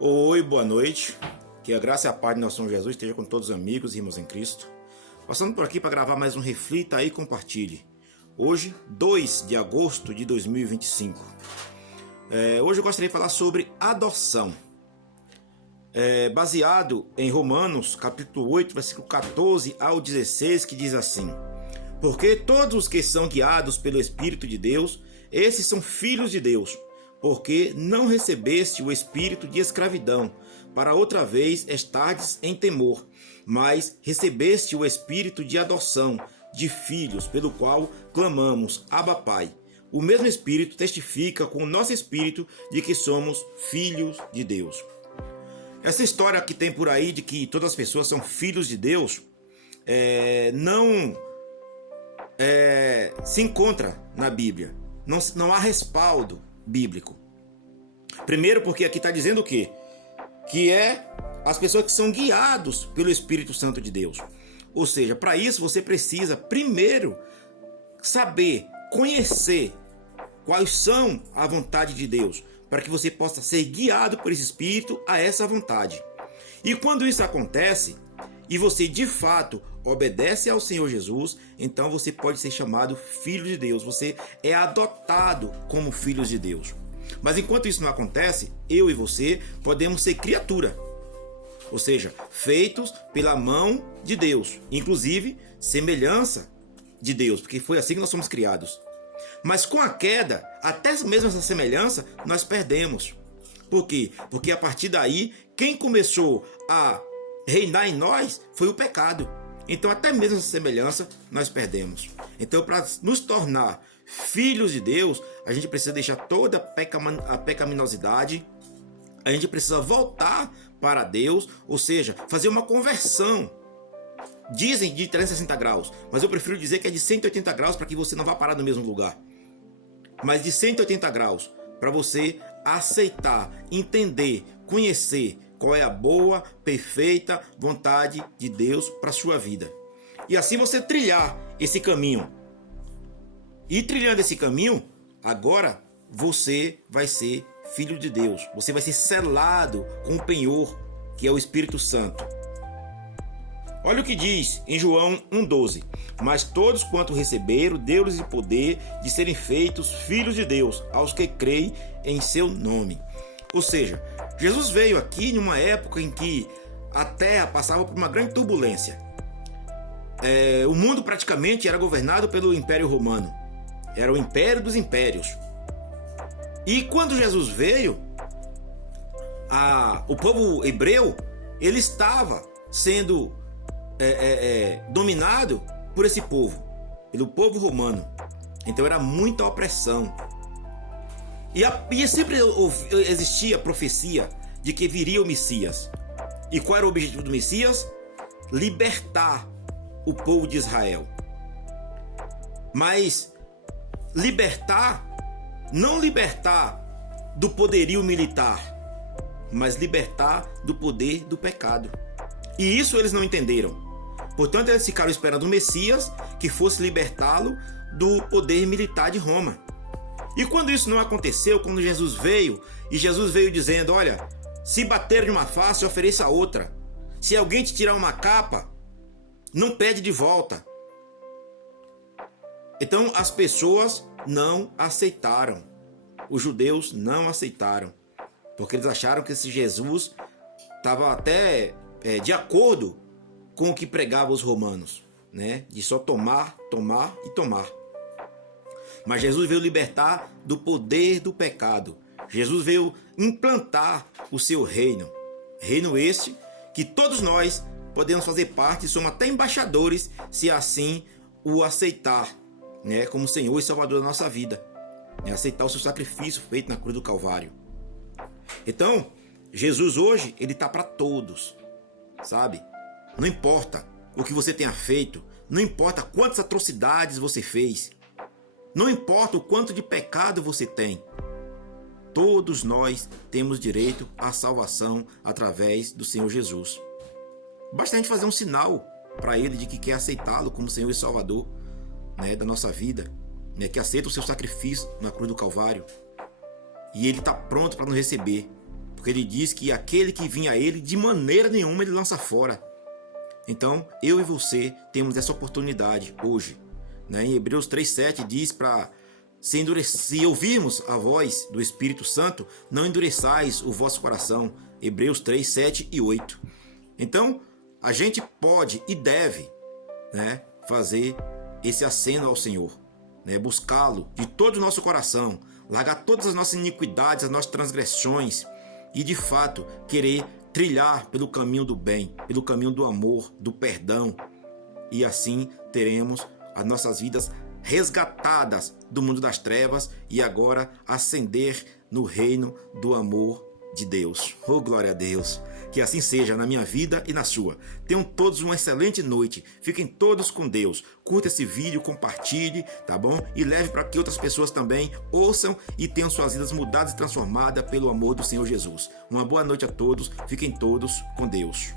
Oi, boa noite. Que a graça e a paz de nosso Senhor Jesus esteja com todos os amigos e irmãos em Cristo. Passando por aqui para gravar mais um Reflita e Compartilhe. Hoje, 2 de agosto de 2025. Hoje eu gostaria de falar sobre adoção. Baseado em Romanos, capítulo 8, versículo 14 ao 16, que diz assim: Porque todos os que são guiados pelo Espírito de Deus, esses são filhos de Deus. Porque não recebeste o espírito de escravidão, para outra vez estardes em temor, mas recebeste o espírito de adoção, de filhos, pelo qual clamamos, Abba Pai. O mesmo Espírito testifica com o nosso espírito de que somos filhos de Deus. Essa história que tem por aí de que todas as pessoas são filhos de Deus, não se encontra na Bíblia. Não há respaldo bíblico. Primeiro porque aqui está dizendo o quê? Que as pessoas que são guiados pelo Espírito Santo de Deus. Ou seja, para isso você precisa primeiro saber, conhecer quais são a vontade de Deus, para que você possa ser guiado por esse Espírito a essa vontade. E quando isso acontece, e você de fato obedece ao Senhor Jesus, então você pode ser chamado filho de Deus. Você é adotado como filhos de Deus. Mas enquanto isso não acontece, eu e você podemos ser criatura. Ou seja, feitos pela mão de Deus. Inclusive, semelhança de Deus, porque foi assim que nós somos criados. Mas com a queda, até mesmo essa semelhança, nós perdemos. Por quê? Porque a partir daí, quem começou a reinar em nós foi o pecado. Então até mesmo essa semelhança nós perdemos. Então, para nos tornar filhos de Deus, a gente precisa deixar toda a pecaminosidade. A gente precisa voltar para Deus, ou seja, fazer uma conversão. Dizem de 360 graus, mas eu prefiro dizer que é de 180 graus, para que você não vá parar no mesmo lugar. Mas de 180 graus, para você aceitar, entender, conhecer qual é a boa, perfeita vontade de Deus para a sua vida. E assim você trilhar esse caminho. E trilhando esse caminho, agora você vai ser filho de Deus. Você vai ser selado com o penhor, que é o Espírito Santo. Olha o que diz em João 1,12. Mas todos quanto receberam, deu-lhes o poder de serem feitos filhos de Deus, aos que creem em seu nome. Ou seja, Jesus veio aqui numa época em que a Terra passava por uma grande turbulência. O mundo praticamente era governado pelo Império Romano. Era o Império dos Impérios. E quando Jesus veio, o povo hebreu, ele estava sendo dominado por esse povo, pelo povo romano. Então era muita opressão. E sempre existia a profecia de que viria o Messias. E qual era o objetivo do Messias? Libertar o povo de Israel. Mas não libertar do poderio militar, mas libertar do poder do pecado. E isso eles não entenderam. Portanto, eles ficaram esperando o Messias que fosse libertá-lo do poder militar de Roma. E quando isso não aconteceu, quando Jesus veio, e Jesus veio dizendo: olha, se bater de uma face, ofereça outra. Se alguém te tirar uma capa, não pede de volta. Então as pessoas não aceitaram. Os judeus não aceitaram. Porque eles acharam que esse Jesus estava até de acordo com o que pregavam os romanos, né? De só tomar, tomar e tomar. Mas Jesus veio libertar do poder do pecado. Jesus veio implantar o seu reino. Reino este que todos nós podemos fazer parte e somos até embaixadores, se assim o aceitar, né, como Senhor e Salvador da nossa vida. Né, aceitar o seu sacrifício feito na cruz do Calvário. Então, Jesus hoje, ele está para todos, sabe? Não importa o que você tenha feito, não importa quantas atrocidades você fez, não importa o quanto de pecado você tem, todos nós temos direito à salvação através do Senhor Jesus. Basta a gente fazer um sinal para Ele de que quer aceitá-lo como Senhor e Salvador, né, da nossa vida, né, que aceita o seu sacrifício na cruz do Calvário. E Ele está pronto para nos receber, porque ele diz que aquele que vinha a ele, de maneira nenhuma ele lança fora. Então, eu e você temos essa oportunidade hoje, né? Em Hebreus 3,7 diz para se ouvirmos a voz do Espírito Santo, não endureçais o vosso coração. Hebreus 3,7 e 8. Então, a gente pode e deve, né, fazer esse aceno ao Senhor, né, buscá-lo de todo o nosso coração, largar todas as nossas iniquidades, as nossas transgressões e, de fato, querer trilhar pelo caminho do bem, pelo caminho do amor, do perdão. E assim teremos as nossas vidas resgatadas do mundo das trevas e agora ascender no reino do amor de Deus. Oh, glória a Deus! Que assim seja na minha vida e na sua. Tenham todos uma excelente noite. Fiquem todos com Deus. Curta esse vídeo, compartilhe, tá bom? E leve para que outras pessoas também ouçam e tenham suas vidas mudadas e transformadas pelo amor do Senhor Jesus. Uma boa noite a todos. Fiquem todos com Deus.